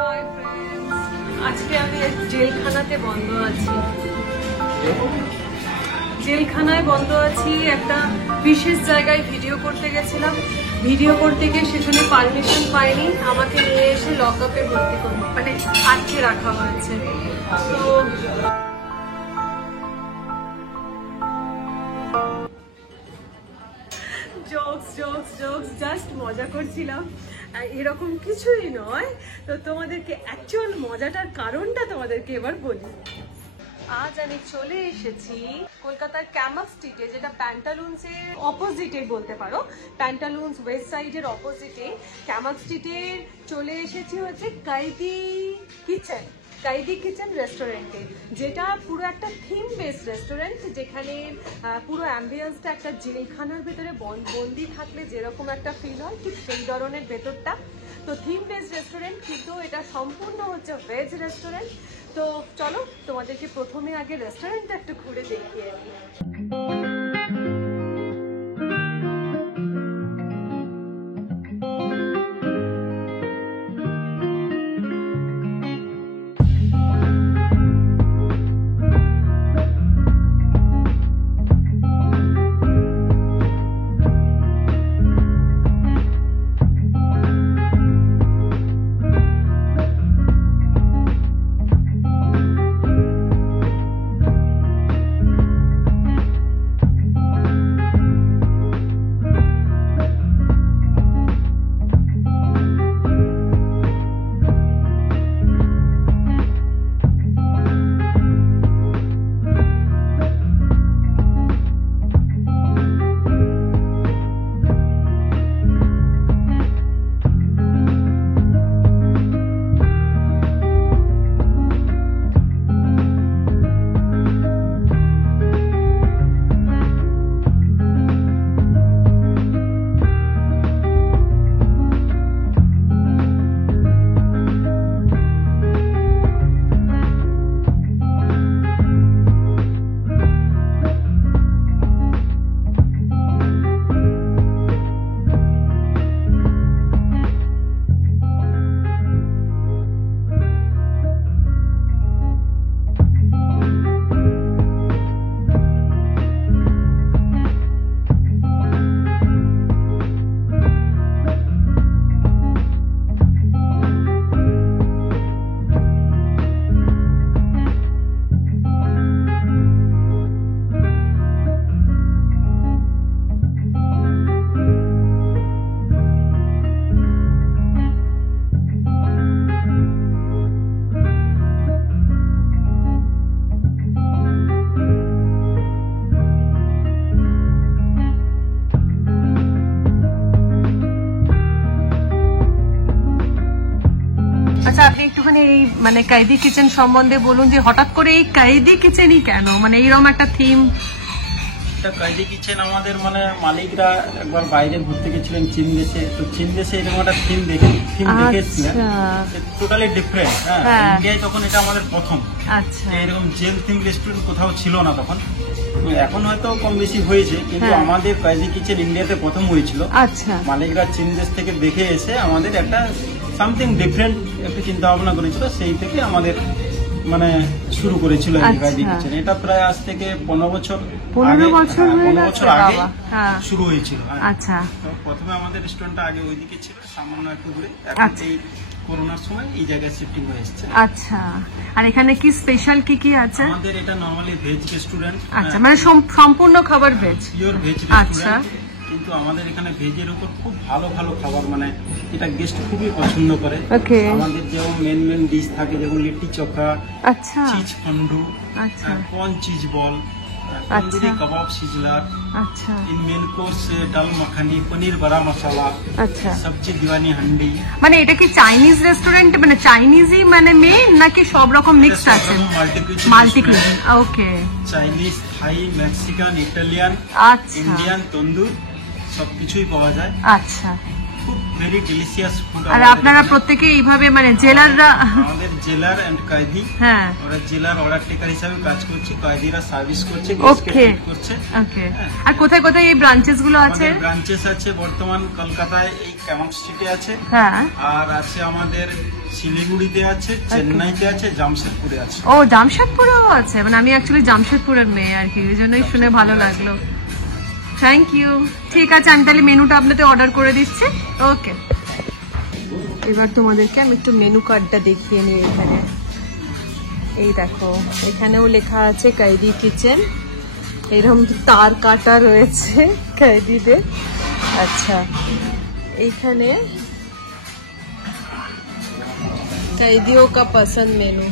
Hi friends, আজকে আমি জেলখানাতে বন্ধ আছি। জেলখানায় বন্ধ আছি। একটা বিশেষ জায়গায় ভিডিও করতে গেছিলাম। ভিডিও করতে গিয়ে সেখানে পারমিশন পাইনি, আমাকে নিয়ে এসে লকআপে ভর্তি করবো, মানে আটকে রাখা হয়েছে। তো জোকস জাস্ট মজা করছিলাম, এরকম কিছুই নয়। তো তোমাদেরকে অ্যাকচুয়াল মজাটার কারণটা তোমাদেরকে এবার বলি। আজ আমি চলে এসেছি কলকাতার ক্যামাক স্ট্রিটে, যেটা প্যান্টালুন্সের অপোজিটে বলতে পারো। প্যান্টালুন্স ওয়েস্ট সাইডের অপোজিটে ক্যামাক স্ট্রিটে চলে এসেছি হচ্ছে কাইদি কিচেন রেস্টুরেন্টে, যেটা পুরো একটা থিম বেসড রেস্টুরেন্ট, যেখানে পুরো অ্যাম্বিয়েন্সটা একটা জেলখানার ভেতরে বন্দি থাকলে যেরকম একটা ফিল হয়, ঠিক সেই ধরনের ভেতরটা। তো থিম বেসড রেস্টুরেন্ট, কিন্তু এটা সম্পূর্ণ হচ্ছে ভেজ রেস্টুরেন্ট। তো চলো তোমাদেরকে প্রথমে আগে রেস্টুরেন্টটা একটু ঘুরে দেখিয়ে আনি। আচ্ছা, আপনি একটুখানি এই মানে কাইদি কিচেন সম্বন্ধে বলুন, যে হঠাৎ করে এই কাইদি কিচেনই কেন, মানে এইরকম একটা থিম। কাইদি কিচেন আমাদের মানে মালিকরা একবার বাইরে ঘুরতে গেছিলেন চীন দেশে, তো চীন দেশে এরকম একটা থিম দেখেছিলেন, টোটালি ডিফারেন্ট। হ্যাঁ, ইন্ডিয়ায় তখন এটা আমাদের প্রথম। আচ্ছা, এরকম জেল থিম রেস্টুরেন্ট কোথাও ছিল না তখন। এখন হয়তো কম বেশি হয়েছে, কিন্তু আমাদের কাইদি কিচেন ইন্ডিয়াতে প্রথম হয়েছিল। আচ্ছা, মালিকরা চীন দেশ থেকে দেখে এসে আমাদের একটা সামথিং ডিফারেন্ট একটু চিন্তা ভাবনা করেছিল, সেই থেকে আমাদের মানে শুরু করেছিল কাইদি কিচেন। এটা প্রায় আজ থেকে 15 বছর আগে শুরু হয়েছিল। আচ্ছা, তো প্রথমে আমাদের রেস্টুরেন্টটা আগে ওইদিকে ছিল, সামান্য একটু দূরে। এই করোনার সময় এই জায়গায় শিফটিং হয়ে এসেছে। আচ্ছা, আর এখানে কি স্পেশাল কি আছে? আমাদের এটা নরমালি ভেজ রেস্টুরেন্ট। আচ্ছা, মানে সম্পূর্ণ খাবার ভেজ, পিওর ভেজ রেস্টুরেন্ট। কিন্তু আমাদের এখানে ভেজের উপর খুব ভালো ভালো খাবার, মানে এটা গেস্ট খুবই পছন্দ করে। আমাদের যেমন মেন ডিশ থাকে, যেমন লিট্টি চোখা, আচ্ছা, cheese fondue, corn cheese ball, tandoori kebab sizzler, আচ্ছা, in main course dal makhani, পনির বড়া মশলা, আচ্ছা, সবজি দিওয়ানি হান্ডি। মানে এটা কি চাইনিজ রেস্টুরেন্ট, মানে চাইনিজই মানে মেন, নাকি সব রকম মিক্সড আছে? মাল্টিকুইজিন। ওকে, চাইনিজ, থাই, মেক্সিকান, ইটালিয়ান, ইন্ডিয়ান, তন্দুর সবকিছুই পাওয়া যায়। আচ্ছা, খুব ভেরি ডিলিশিয়াস ফুড। আর আপনারা প্রত্যেকে এইভাবে মানে জেলাররা? আমাদের জেলার এন্ড কায়দি, হ্যাঁ, ওরা জেলার অর্ডার টেকার হিসাবে কাজ করছে, কায়দিরা সার্ভিস করছে, ওকে করছে। ওকে, আর কোথায় কোথায় এই ব্রাঞ্চেস গুলো আছে? ব্রাঞ্চেস আছে বর্তমান কলকাতায় এই ক্যামাক স্ট্রিটে আছে, হ্যাঁ, আর আছে আমাদের শিলিগুড়িতে আছে, চেন্নাইতে আছে, জামশেদপুরে আছে। ও জামশেদপুরেও আছে, মানে আমি অ্যাকচুয়ালি জামশেদপুরের মেয়ে আর কি, ওই জন্যই শুনে ভালো লাগলো। Thank you. ঠিক আছে, আমি তাহলে মেনুটা আপনাদের অর্ডার করে দিচ্ছি। ওকে, এবার তোমাদেরকে আমি একটু মেনু কার্ডটা দেখিয়ে নিই। এখানে এই দেখো, এখানেও লেখা আছে কাইদি কিচেন, এরকম তার কাটা রয়েছে কাইদিদের। আচ্ছা, এইখানে कैदियों का पसंद मेनू।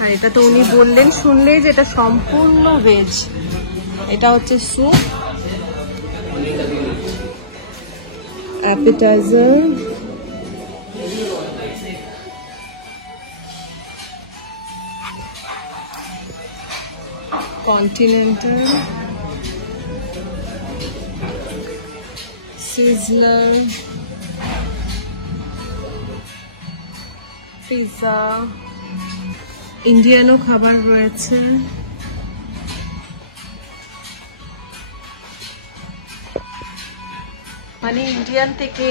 আর এটা তো উনি বললেন শুনলে যে এটা সম্পূর্ণ ভেজ। এটা হচ্ছে soup, appetizer, continental, sizzler, pizza, ইন্ডিয়ানও খাবার রয়েছে। মানে ইন্ডিয়ান থেকে,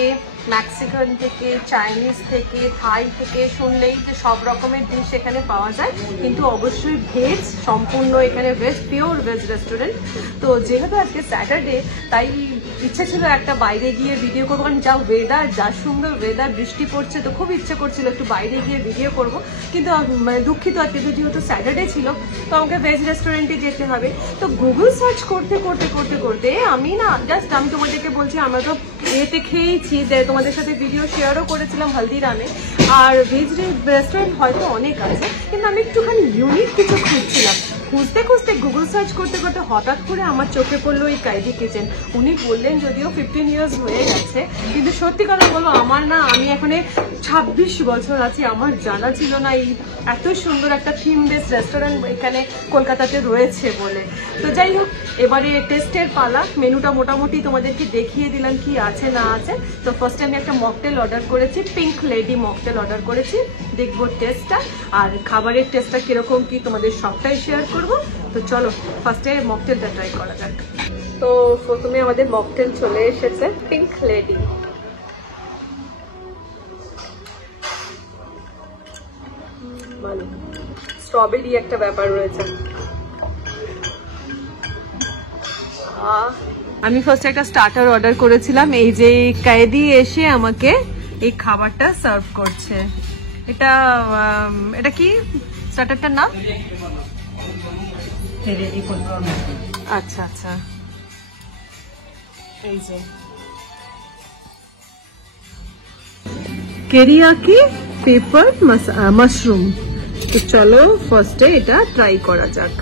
মেক্সিকান থেকে, চাইনিজ থেকে, থাই থেকে শুনলেই যে সব রকমের ডিশ এখানে পাওয়া যায়, কিন্তু অবশ্যই ভেজ, সম্পূর্ণ এখানে ভেজ, পিওর ভেজ রেস্টুরেন্ট। তো যেহেতু আজকে স্যাটারডে, তাই ইচ্ছে ছিল একটা বাইরে গিয়ে ভিডিও করবো, কারণ যা ওয়েদার, যা সুন্দর ওয়েদার, বৃষ্টি পড়ছে, তো খুব ইচ্ছে করছিল একটু বাইরে গিয়ে ভিডিও করব। কিন্তু মানে দুঃখিত, আজকে তো যেহেতু স্যাটারডে ছিল, তো আমাকে ভেজ রেস্টুরেন্টে যেতে হবে। তো গুগল সার্চ করতে করতে করতে করতে আমি না জাস্ট, আমি তোমাদেরকে বলছি, আমরা তো এতে খেয়েছি, তোমাদের সাথে ভিডিও শেয়ারও করেছিলাম হলদিরামে। আর ভেজ রেস্টুরেন্ট হয়তো অনেক আছে, কিন্তু আমি একটুখানি ইউনিক কিছু খুঁজছিলাম। খুঁজতে খুঁজতে গুগল সার্চ করতে করতে হঠাৎ করে আমার চোখে পড়লো এই কাইদি কিচেন। উনি বললেন যদিও 15 ইয়ার্স হয়ে গেছে, কিন্তু সত্যি কথা বলো, আমার না, আমি এখানে 26 বছর আছি, আমার জানা ছিল না এই এত সুন্দর একটা থিম বেস রেস্টুরেন্ট এখানে কলকাতাতে রয়েছে বলে। তো যাই হোক, এবারে টেস্টের পালা। মেনুটা মোটামুটি তোমাদেরকে দেখিয়ে দিলাম কি আছে না আছে। তো ফার্স্টে আমি একটা মকটেল অর্ডার করেছি, পিঙ্ক লেডি মকটেল অর্ডার করেছি। দেখবো টেস্টটা, আর খাবারের টেস্টটা কিরকম কি তোমাদের সবটাই শেয়ার করবো। তো চলো ফার্স্টে মকটেলটা ট্রাই করা যাক। তো প্রথমে আমাদের মকটেল চলে এসেছে, পিঙ্ক লেডি। ভালো, স্ট্রবেরি একটা ব্যাপার রয়েছে। আমি ফার্স্ট একটা স্টার্টার অর্ডার করেছিলাম, এই যে কায়েদি এসে আমাকে এই খাবারটা সার্ভ করছে। এটা কি স্টার্টারটার নাম? আচ্ছা আচ্ছা, এই যে কেরিয়াকি পেপার মাশরুম। তো চলো ফার্স্টে এটা ট্রাই করা যাক।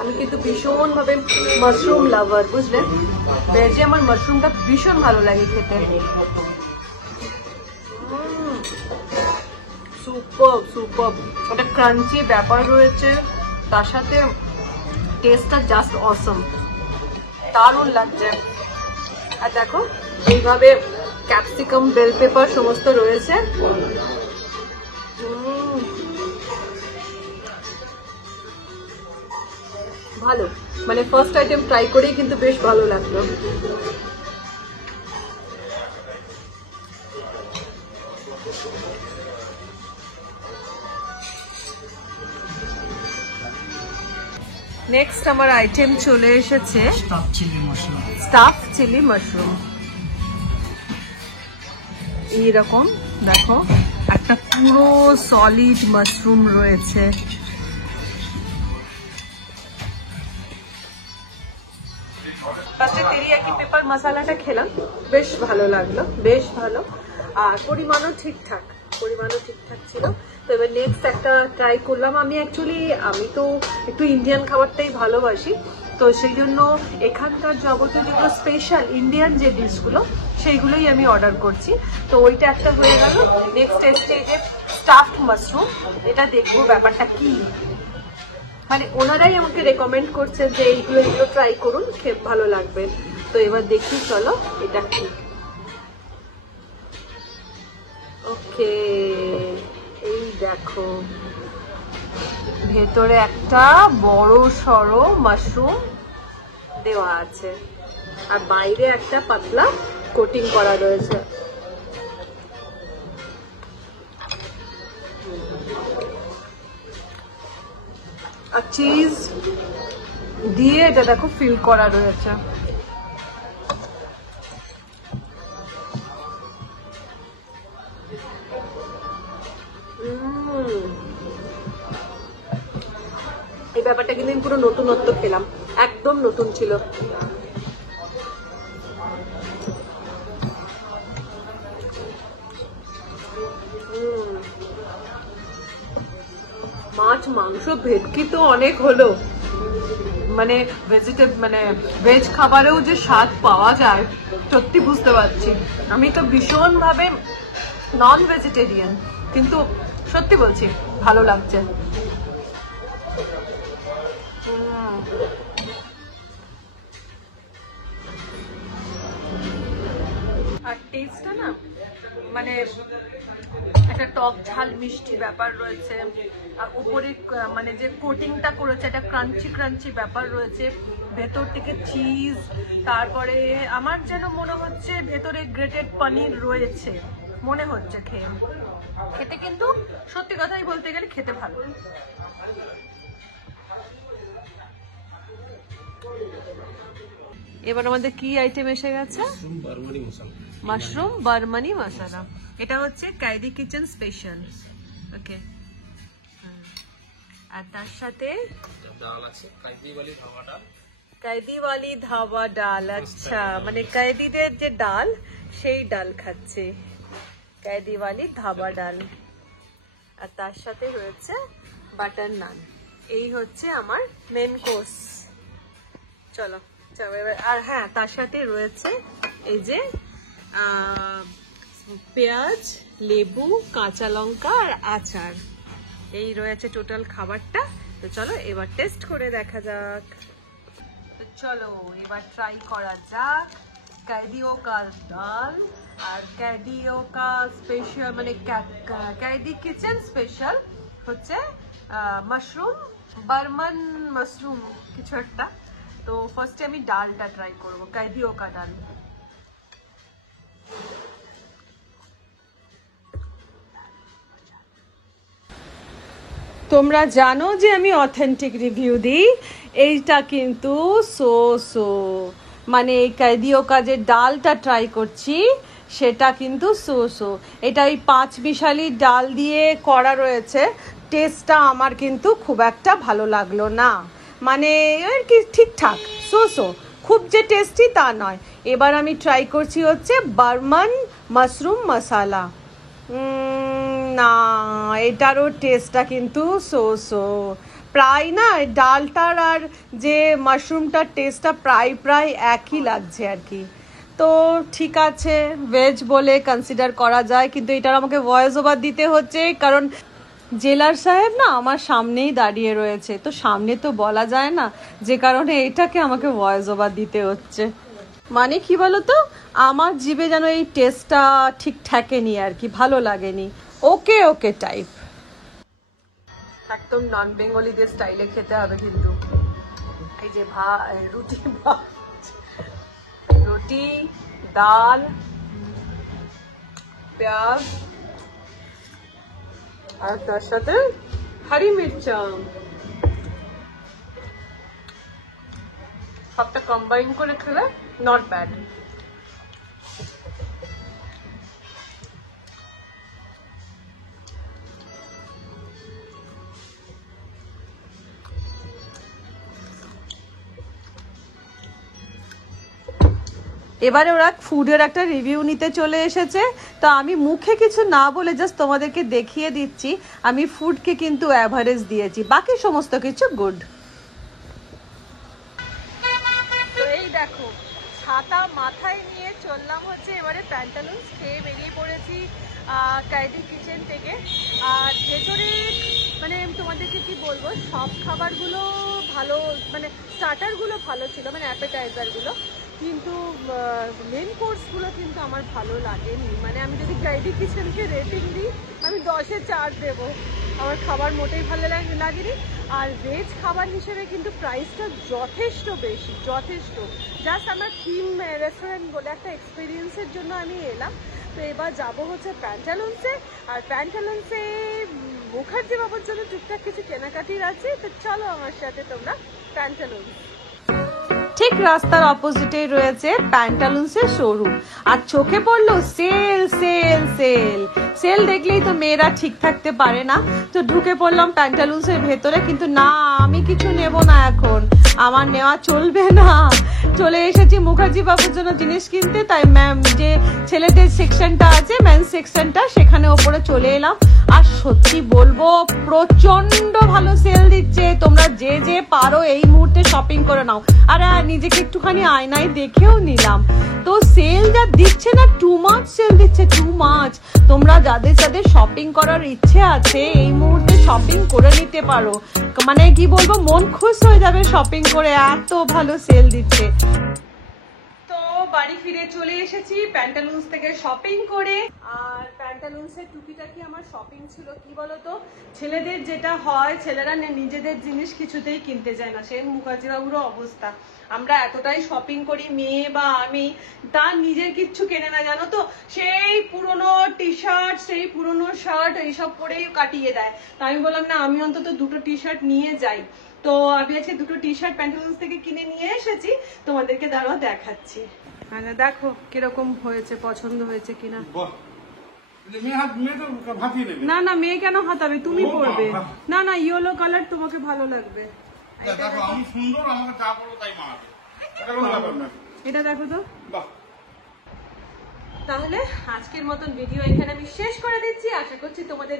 আমি কিন্তু ভীষণ ভাবে মাশরুম লাভার, বুঝলে? ভেজে আমার মাশরুমটা ভীষণ ভালো লাগে খেতে। সুপার সুপার, একটা ক্রাঞ্চি ব্যাপার রয়েছে, তার সাথে টেস্টটা জাস্ট অসম, দারুণ লাগছে। আর দেখো এইভাবে ক্যাপসিকাম, বেল পেপার সমস্ত রয়েছে। ভালো, মানে ফার্স্ট আইটেম ট্রাই করেই কিন্তু বেশ ভালো লাগলো। নেক্সট আমার আইটেম চলে এসেছে স্টাফ চিলি মাশরুম। এইরকম দেখো একটা পুরো সলিড মাশরুম রয়েছে। ফার্স্টে তেরিয়াকি পেপার মশলাটা খেলাম, বেশ ভালো লাগলো, বেশ ভালো। আর পরিমাণও ঠিকঠাক ছিল। তো এবার নেক্সট একটা ট্রাই করলাম। আমি তো একটু ইন্ডিয়ান খাবারটাই ভালোবাসি, তো সেই জন্য এখানকার যাবতীয় যেগুলো স্পেশাল ইন্ডিয়ান যে ডিশগুলো, সেইগুলোই আমি অর্ডার করছি। তো ওইটা একটা হয়ে গেল। নেক্সট এসছে এই যে স্টাফড মাশরুম, এটা দেখবো ব্যাপারটা কি। মানে ওনারাই আমাকে রেকমেন্ড করছেন যে এইগুলো ট্রাই করুন, খেয়ে ভালো লাগবে। তো এবার দেখি, চলো এটা কি। ওকে, এই দেখো ভেতরে একটা বড় সড়ো মাশরুম দেওয়া আছে আর বাইরে একটা পাতলা কোটিং করা রয়েছে। আর চিজ দিয়ে এটা দেখো ফিল করা রয়েছে। এই ব্যাপারটা কিন্তু আমি পুরো নতুনত্ব খেলাম, একদম নতুন ছিল। মাছ মাংস ভেটকি তো অনেক হলো, মানে ভেজ খাবারেও যে স্বাদ পাওয়া যায় সত্যি বুঝতে পারছি। আমি তো ভীষণ ভাবে নন ভেজিটেরিয়ান, কিন্তু সত্যি বলছি ভালো লাগছে। আর টেস্টটা না মানে একটা টক ঝাল মিষ্টি ব্যাপার রয়েছে, আর উপরে মানে যে কোটিংটা করেছে একটা ক্রাঞ্চি ক্রাঞ্চি ব্যাপার রয়েছে, ভেতর থেকে চিজ, তারপরে আমার যেন মনে হচ্ছে ভেতরে গ্রেটেড পনির রয়েছে মনে হচ্ছে খেতে কিন্তু সত্যি কথাই বলতে গেলে খেতে ভালো। এবার আমাদের কি আইটেম এসে গেছে? মাশরুম বারমানি মশলা। এটা হচ্ছে কায়দি কিচেন স্পেশাল। ওকে, আর তার সাথে ডাল আছে কায়দিওয়ালি ধাবা ডাল। আচ্ছা, মানে কায়দিদের যে ডাল সেই ডাল খাচ্ছে, কায়দিওয়ালি ধাবা ডাল। আর তার সাথে রয়েছে বাটার নান। এই হচ্ছে আমার মেন কোর্স। চলো আর হ্যাঁ, তার সাথে রয়েছে এই যে পেঁয়াজ, লেবু, কাঁচা লঙ্কা আর আচার। এই রয়েছে টোটাল খাবারটা। তো চলো এবার টেস্ট করে দেখা যাক। তো চলো এবার ট্রাই করা যাক कैदियों का दाल और कैदियों का स्पेशल মানে कैदी किचन स्पेशल হচ্ছে মাশরুম বার্মান মাশরুম কিছু একটা। তো ফার্স্টে আমি ডালটা ট্রাই করব, कैदियों का ডাল। তোমরা জানো যে আমি অথেন্টিক রিভিউ দিই, এইটা কিন্তু মানে এই कैदियों का যে ডালটা ট্রাই করছি সেটা কিন্তু এটা এই 5 মিশালি ডাল দিয়ে করা রয়েছে। টেস্টটা আমার কিন্তু খুব একটা ভালো লাগলো না, মানে আর কি ঠিকঠাক খুব যে টেস্টি তা নয়। এবার আমি ট্রাই করছি হচ্ছে বার্মান মাশরুম মশলা। না, এটারও টেস্টটা কিন্তু প্রায় না ডালটার আর যে মাশরুমটার টেস্টটা প্রায় একই লাগছে আর কি। তো ঠিক আছে, ভেজ বলে কনসিডার করা যায়, কিন্তু এটার আমাকে ভয়েস ওভার দিতে হচ্ছে কারণ জেলার সাহেব না আমার সামনেই দাঁড়িয়ে রয়েছে, তো সামনে তো বলা যায় না, যে কারণে এটাকে আমাকে ভয়েস ওভার দিতে হচ্ছে। মানে কি বলতো, আমার জিভে যেন এই টেস্টটা ঠিক ঠেকেনি আর কি, ভালো লাগেনি, ওকে টাইপ। একদম নন বেঙ্গলিদের স্টাইলে খেতে হবে কিন্তু। এই যে রুটি ডাল পেঁয়াজ আর তার সাথে হরি মির্চা, সবটা কম্বাইন করে খেলে নট ব্যাড। এবারে ওরা ফুডের একটা রিভিউ নিতে চলে এসেছে, তো আমি মুখে কিছু না বলে জাস্ট তোমাদেরকে দেখিয়ে দিচ্ছি আমি ফুডকে কিন্তু অ্যাভারেজ দিয়েছি, বাকি সমস্ত কিছু গুড। তো এই দেখো ছাতা মাথায় নিয়ে চললাম হচ্ছে এবারে প্যান্টালুন্স খেয়ে বেরিয়ে পড়েছি कैदी কিচেন থেকে। আর ভেতরে মানে তোমাদেরকে কি বলবো, সব খাবারগুলো ভালো, মানে স্টার্টারগুলো ভালো ছিল, মানে অ্যাপেটাইজারগুলো, কিন্তু মেন কোর্সগুলো কিন্তু আমার ভালো লাগেনি। মানে আমি যদি গাইডি কিচেনকে রেটিং দিই আমি 10-এ 4 দেবো। আমার খাবার মোটেই ভালো লাগেনি। আর ভেজ খাবার হিসেবে কিন্তু প্রাইসটা যথেষ্ট বেশি, যথেষ্ট। জাস্ট আমার থিম রেস্টুরেন্ট বলে একটা এক্সপিরিয়েন্সের জন্য আমি এলাম। তো এবার যাবো হচ্ছে প্যান্টালুন্সে। আর প্যান্টালুন্সে মুখার্জি বাবুর জন্য টুকটাক কিছু কেনাকাটির আছে। তো চলো আমার সাথে তোমরা প্যান্টালুন্স। ঠিক রাস্তার অপোজিটেই রয়েছে প্যান্টালুন্সের শোরুম। আর চোখে পড়লো সেল সেল সেল। সেল দেখলেই তো মেয়েরা ঠিক থাকতে পারে না। তো ঢুকে পড়লাম প্যান্টালুন্সের ভেতরে, কিন্তু না, আমি কিছু নেব না এখন, আমার নেওয়া চলবে না। চলে এসেছি মুখার্জি বাবুর জন্য জিনিস কিনতে, তাই ম্যাম যে ছেলেদের সেকশনটা আছে, মেন সেকশনটা, সেখানে ওপরে চলে এলাম। আর সত্যি বলবো প্রচন্ড ভালো সেল দিচ্ছে। তোমরা যে যে পারো এই মুহূর্তে শপিং করে নাও। আর নিজেকে একটুখানি আয়নায় দেখেও নিলাম। তো সেল যা দিচ্ছে না, টু মাচ সেল দিচ্ছে, টু মাচ। তোমরা যাদের যাদের শপিং করার ইচ্ছে আছে এই মুহূর্তে শপিং করে নিতে পারো। মানে কি বলবো, মন খুশ হয়ে যাবে শপিং করে, এত ভালো সেল দিচ্ছে। তো বাড়ি ফিরে চলে এসেছি প্যান্টালুন্স থেকে শপিং করে। আর প্যান্টালুন্সের টুকিটাকি আমার শপিং ছিল কি বলতো, ছেলেদের যেটা হয়, ছেলেরা নিজেদের জিনিস কিছুতেই কিনতে যায় না। সেই মুখার্জি বাবুরও অবস্থা। আমরা এতটাই শপিং করি, মেয়ে বা আমি, তার নিজের কিচ্ছু কেনে না জানো তো। সেই পুরনো টি শার্ট, সেই পুরনো শার্ট এইসব পরেই কাটিয়ে দেয়। তো আমি বললাম না, আমি অন্তত 2টো টি শার্ট নিয়ে যাই। তো আমি আজকে 2টো টি শার্ট প্যান্টালুন্স থেকে কিনে নিয়ে এসেছি, তোমাদেরকে দাঁড়াও দেখাচ্ছি। মানে দেখো কিরকম হয়েছে, পছন্দ হয়েছে কিনা। না না, মেয়ে কেন হাতাবে, তুমি পরবে। না না, ইয়েলো কালার তোমাকে ভালো লাগবে। এটা দেখো তো। তাহলে আজকের মতন ভিডিও এখানে আমি শেষ করে দিচ্ছি। আশা করছি তোমাদের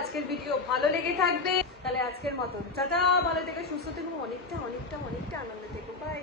আজকের ভিডিও ভালো লেগে থাকবে। তাহলে আজকের মতন টাটা, ভালো থেকে সুস্থ থেকো, অনেকটা অনেকটা অনেকটা আনন্দ থেকো। বাই।